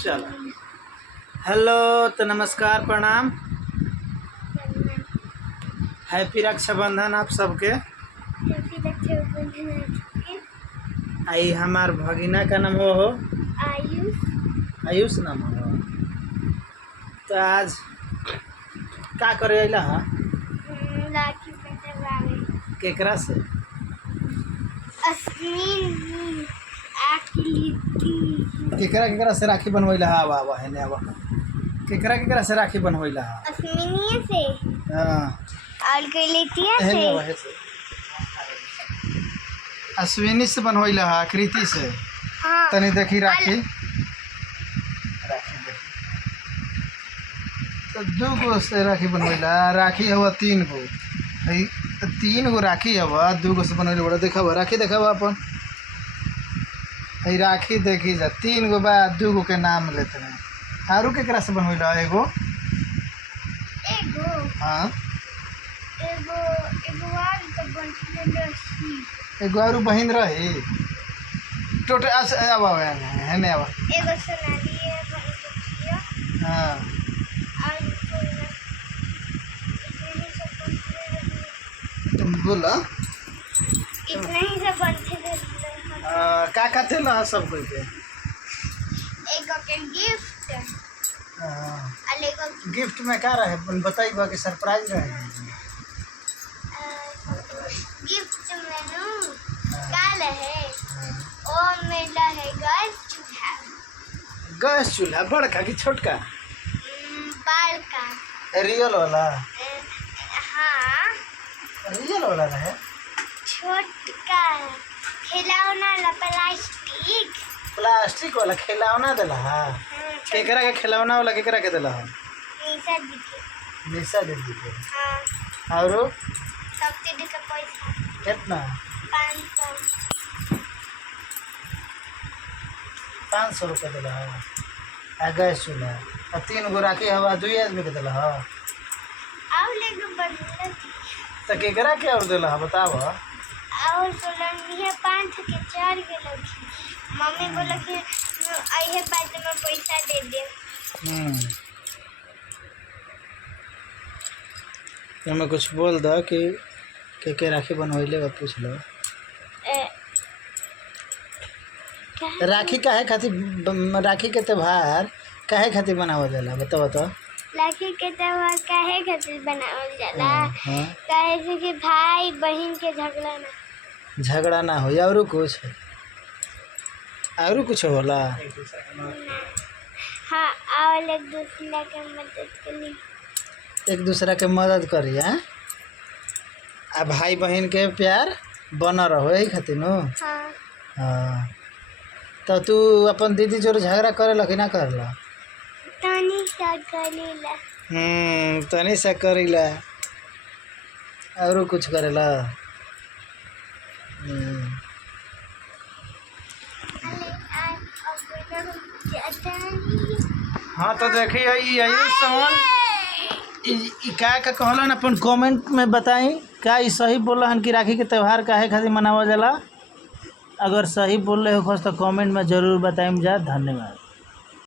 चलो। हेलो, तो नमस्कार, प्रणाम। हैप्पी रक्षाबंधन आप सबके। आई हमार भगिना का नाम हो आयुष। आयुष नाम हो। तो आज का करे अइला हा? राखी बंधवावे। केकरा से? अश्विन आकृति। केकरा से राखी बनवैला हा? आवा आवा हेने आवा। केकरा से राखी बनवैला हा? अश्विनी से हाँ, और कैलेटिया हेने से। आवा हे से। अश्विनी से बनवैला हा, कृति से। हाँ। तनी देखी राखी। तो 2 गो से राखी बनवैला। राखी हवा 3 गो। 3 गो राखी हवा, 2 गो से बनवैला। बड़ा देखा राखी देखा अपन। राखी देखी जा 3 गो बा, 2 गो के नाम लेते हैं। आरू केकरा से बनवैला? एगो हाँ, एगो आरू बहिन रही। टोटल आवा हेने आवा। एगो सोनाली है, हाँ, और तुम बोला इतना ही सब बनते थे। का थे ना सब कोई के। एगो के गिफ्ट और एगो गिफ्ट में का रहे बताई बा कि सरप्राइज रहे। गिफ्ट मेनू काल है। ओ मेला है गैस चूल्हा बड़का कि छोटका? बाल का। रियल वाला? हाँ, रियल वाला रहे। छोटका खिलौना ला प्लास्टिक वाला खिलौना दिला हा? केकरा के खिलौना वाला केकरा के दिला हा? निशा दीदी। निशा दीदी के। हाँ, और सब्सिडी का पैसा कितना? 500। 500 रुपये दिला हा। आ गैस चूल्हा और 3 गो राखी हवा 2 आदमी के दिला हा। और लेके बनना तो केकरा के और दिला हा बताव। और सोलंगी है 5 के 4 के लगी। मम्मी बोला कि आई बात में पैसा दे दे। हमें कुछ बोल दो कि के राखी बनवैले बा पूछ लो। राखी काहे खातिर राखी के त्योहार काहे खातिर बनावल जाला बताओ तो। राखी के त्योहार काहे खातिर बनावल जाला? हाँ। काहे से कि भाई बहन के झगड़ा ना हो। और कुछ होला? हाँ, और एक दूसरे के मदद करी। एक दूसरा के मदद करी। आ भाई बहन के प्यार बना रहो यही खातिर नो। हाँ। हाँ, तो तू अपन दीदी जोरे झगड़ा करेला कि ना करेला? तनी सा करेला। तनी सा करेला। और कुछ करेला? हाँ, तो देखिए यही सवाल का कहलन अपन कमेंट में बताई। का ई सही बोलन कि राखी के त्यौहार काहे खातिर मनावल जाला? अगर सही बोल रहे हो तो कमेंट में ज़रूर बताइम जा। धन्यवाद।